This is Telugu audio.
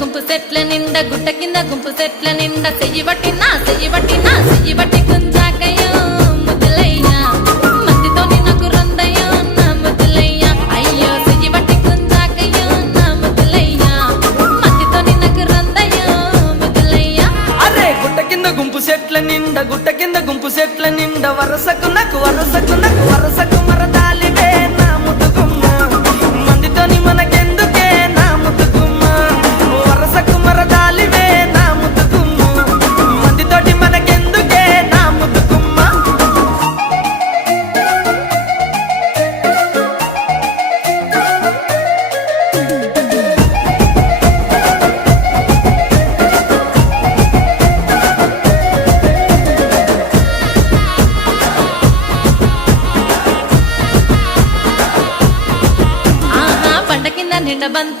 గుంపు సెట్ల నిండా గుట్ట కింద గుంపు సెట్ల నిండా చెయ్యి పట్టినా చెయ్యి పట్టి కుంజాకయ్యో ముద్దులయ్యా మందితో నాకు రొందయ్యో నా ముద్దులయ్యా అయ్యో చెయ్యి పట్టి కుంజాకయ్యో నా ముద్దులయ్యా మందితో నాకు రొందయ్యో ముద్దులయ్యా. అరే గుట్ట కింద గుంపు సెట్ల నిండా గుట్ట కింద గుంపు సెట్ల నిండా వరసకు వరసకు మరదాలివే నా ముద్దుగుమ్మ మందితోని మనకెందుకే నా ముద్దుగుమ్మ వరసకు మరదాలివే నా ముద్దుగుమ్మ మందితోటి మనకెందుకే నా ముద్దుగుమ్మ. ఆహా పంట కింద నిండా బంతి